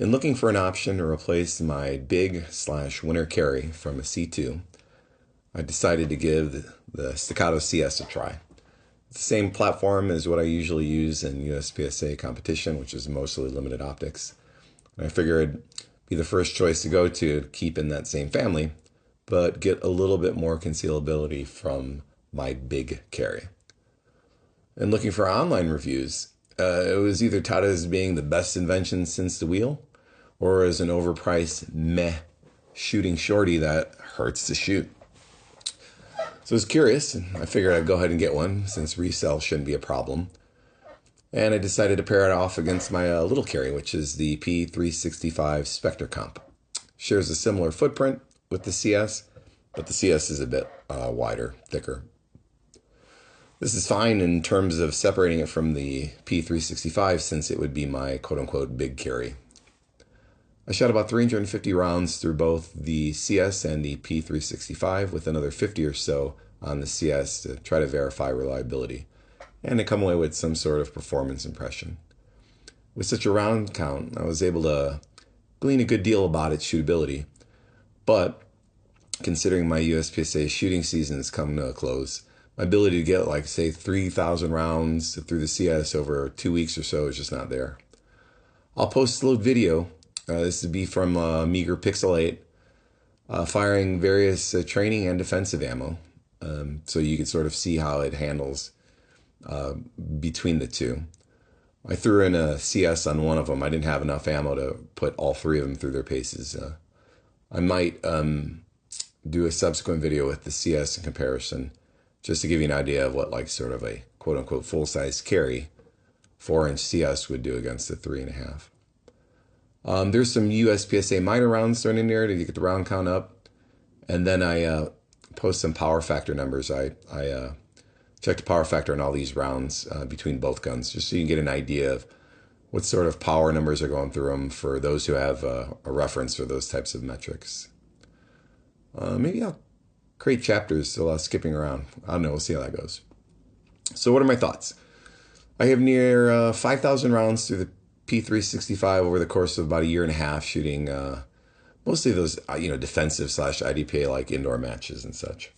In looking for an option to replace my big/winter carry from a C2, I decided to give the Staccato CS a try. It's the same platform as what I usually use in USPSA competition, which is mostly limited optics. And I figured it'd be the first choice to go to keep in that same family, but get a little bit more concealability from my big carry. And looking for online reviews, it was either touted as being the best invention since the wheel, or as an overpriced meh shooting shorty that hurts to shoot. So I was curious, and I figured I'd go ahead and get one since resale shouldn't be a problem. And I decided to pair it off against my little carry, which is the P365 Spectre comp. Shares a similar footprint with the CS, but the CS is a bit wider, thicker. This is fine in terms of separating it from the P365 since it would be my quote-unquote big carry. I shot about 350 rounds through both the CS and the P365 with another 50 or so on the CS to try to verify reliability and to come away with some sort of performance impression. With such a round count, I was able to glean a good deal about its shootability, but considering my USPSA shooting season is coming to a close, my ability to get like say 3,000 rounds through the CS over 2 weeks or so is just not there. I'll post a little video. This would be from meager Pixel 8, firing various training and defensive ammo, so you can sort of see how it handles between the two. I threw in a CS on one of them. I didn't have enough ammo to put all three of them through their paces. I might do a subsequent video with the CS in comparison, just to give you an idea of what like sort of a quote-unquote full-size carry 4-inch CS would do against the 3.5. There's some USPSA minor rounds thrown in there to get the round count up. And then I post some power factor numbers. I checked the power factor on all these rounds between both guns, just so you can get an idea of what sort of power numbers are going through them for those who have a reference for those types of metrics. Maybe I'll create chapters so skipping around. I don't know. We'll see how that goes. So what are my thoughts? I have near 5,000 rounds through the P365 over the course of about a year and a half, shooting mostly those defensive / IDPA like indoor matches and such.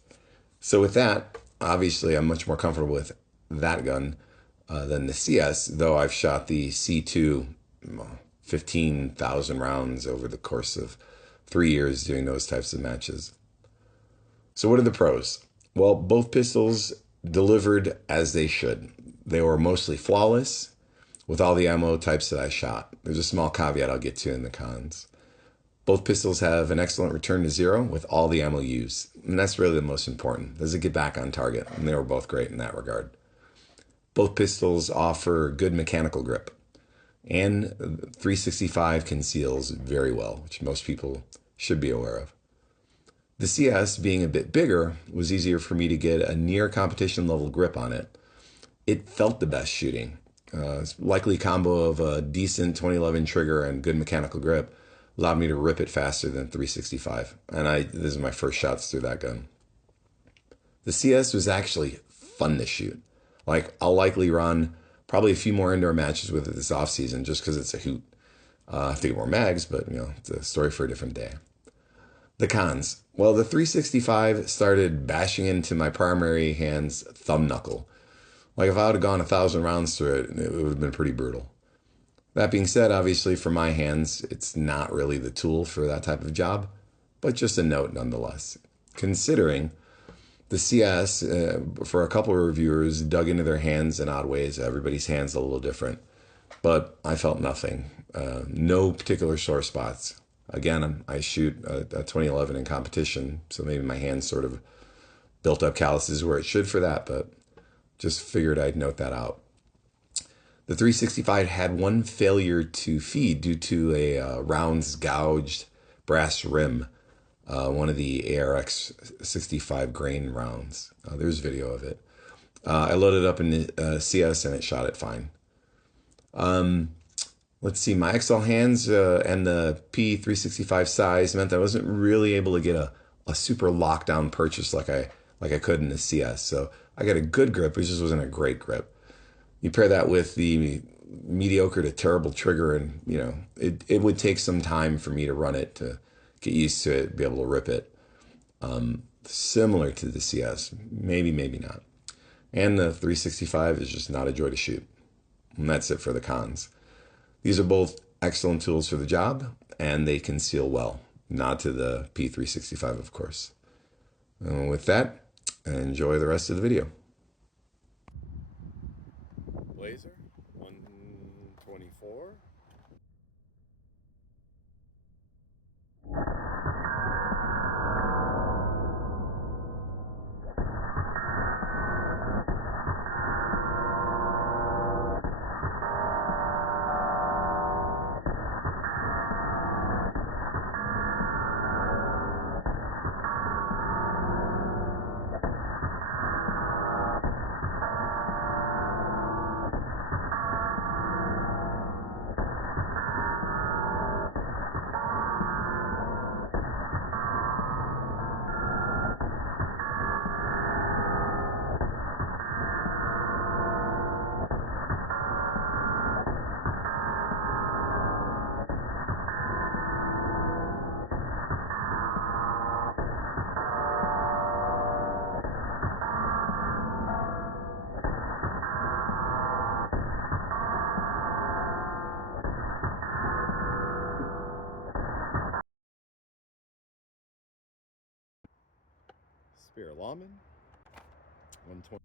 So with that, obviously I'm much more comfortable with that gun than the CS, though I've shot the C2 15,000 rounds over the course of 3 years doing those types of matches. So what are the pros? Well, both pistols delivered as they should. They were mostly flawless with all the ammo types that I shot. There's a small caveat I'll get to in the cons. Both pistols have an excellent return to zero with all the ammo used, and that's really the most important. Does it get back on target? And they were both great in that regard. Both pistols offer good mechanical grip, and 365 conceals very well, which most people should be aware of. The CS, being a bit bigger, was easier for me to get a near competition level grip on it. It felt the best shooting. It's likely combo of a decent 2011 trigger and good mechanical grip allowed me to rip it faster than 365. And this is my first shots through that gun. The CS was actually fun to shoot. Like, I'll likely run probably a few more indoor matches with it this off season just because it's a hoot. I have to get more mags, but it's a story for a different day. The cons. Well, the 365 started bashing into my primary hand's thumb knuckle. Like if I would have gone 1,000 rounds through it, it would have been pretty brutal. That being said, obviously for my hands, it's not really the tool for that type of job, but just a note nonetheless. Considering the CS, for a couple of reviewers, dug into their hands in odd ways. Everybody's hands a little different, but I felt nothing. No particular sore spots. Again, I shoot a 2011 in competition, so maybe my hands sort of built up calluses where it should for that, but just figured I'd note that out. The 365 had one failure to feed due to a rounds gouged brass rim, one of the ARX 65 grain rounds. There's video of it. I loaded up in the CS and it shot it fine. Let's see, my XL hands and the P365 size meant that I wasn't really able to get a super lockdown purchase like I could in the CS. So I got a good grip, but it just wasn't a great grip. You pair that with the mediocre to terrible trigger, and it would take some time for me to run it to get used to it, be able to rip it. Similar to the CS, maybe not. And the 365 is just not a joy to shoot. And that's it for the cons. These are both excellent tools for the job, and they conceal well. Not to the P365, of course. And with that, enjoy the rest of the video. Laser 124. Spear Lawman 120.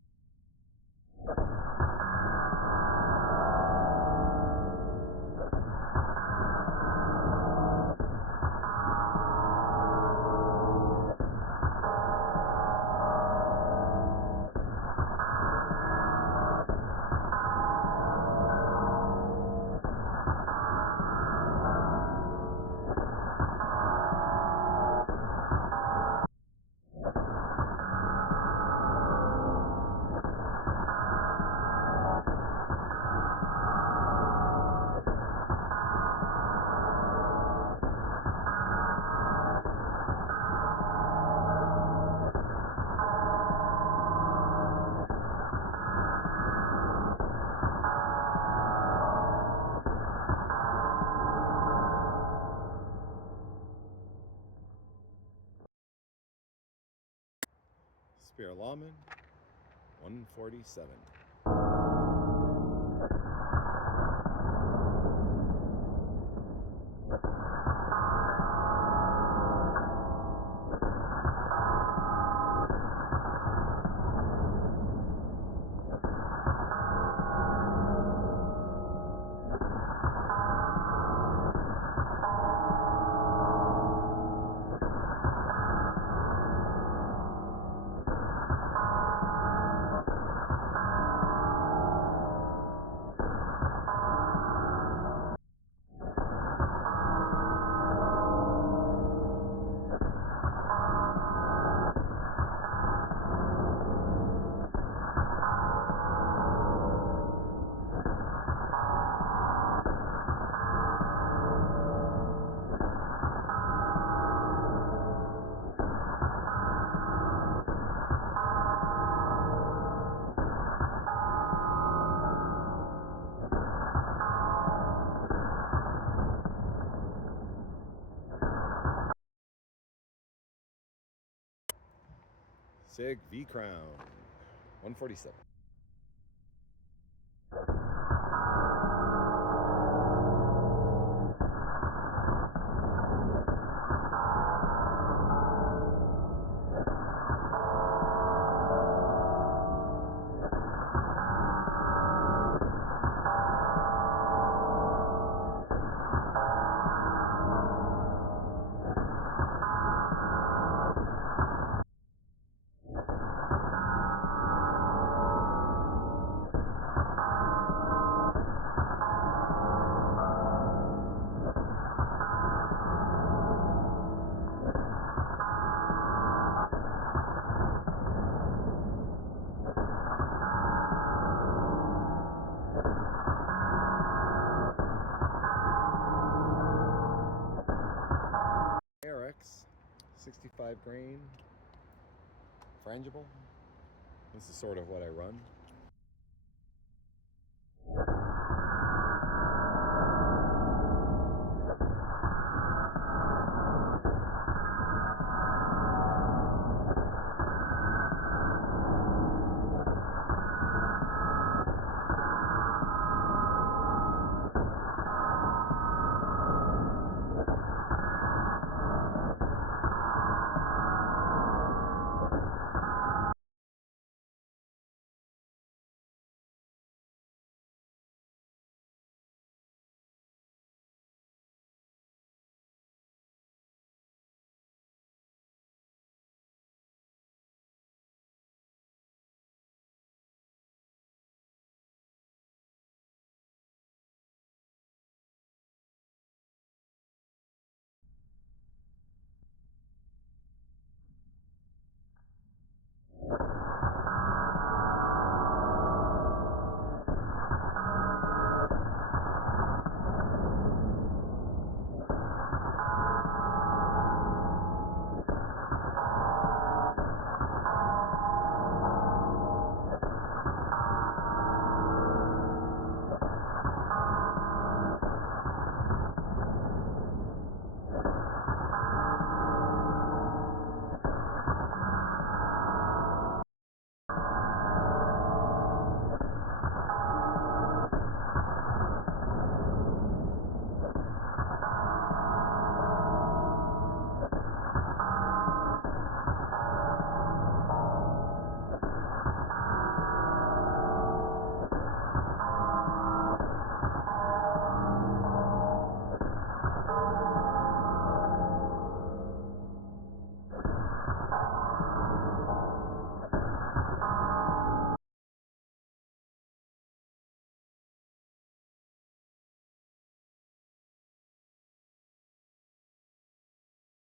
Spear Lawman 147. SIG V Crown 147. RX 65 grain frangible. This is sort of what I run.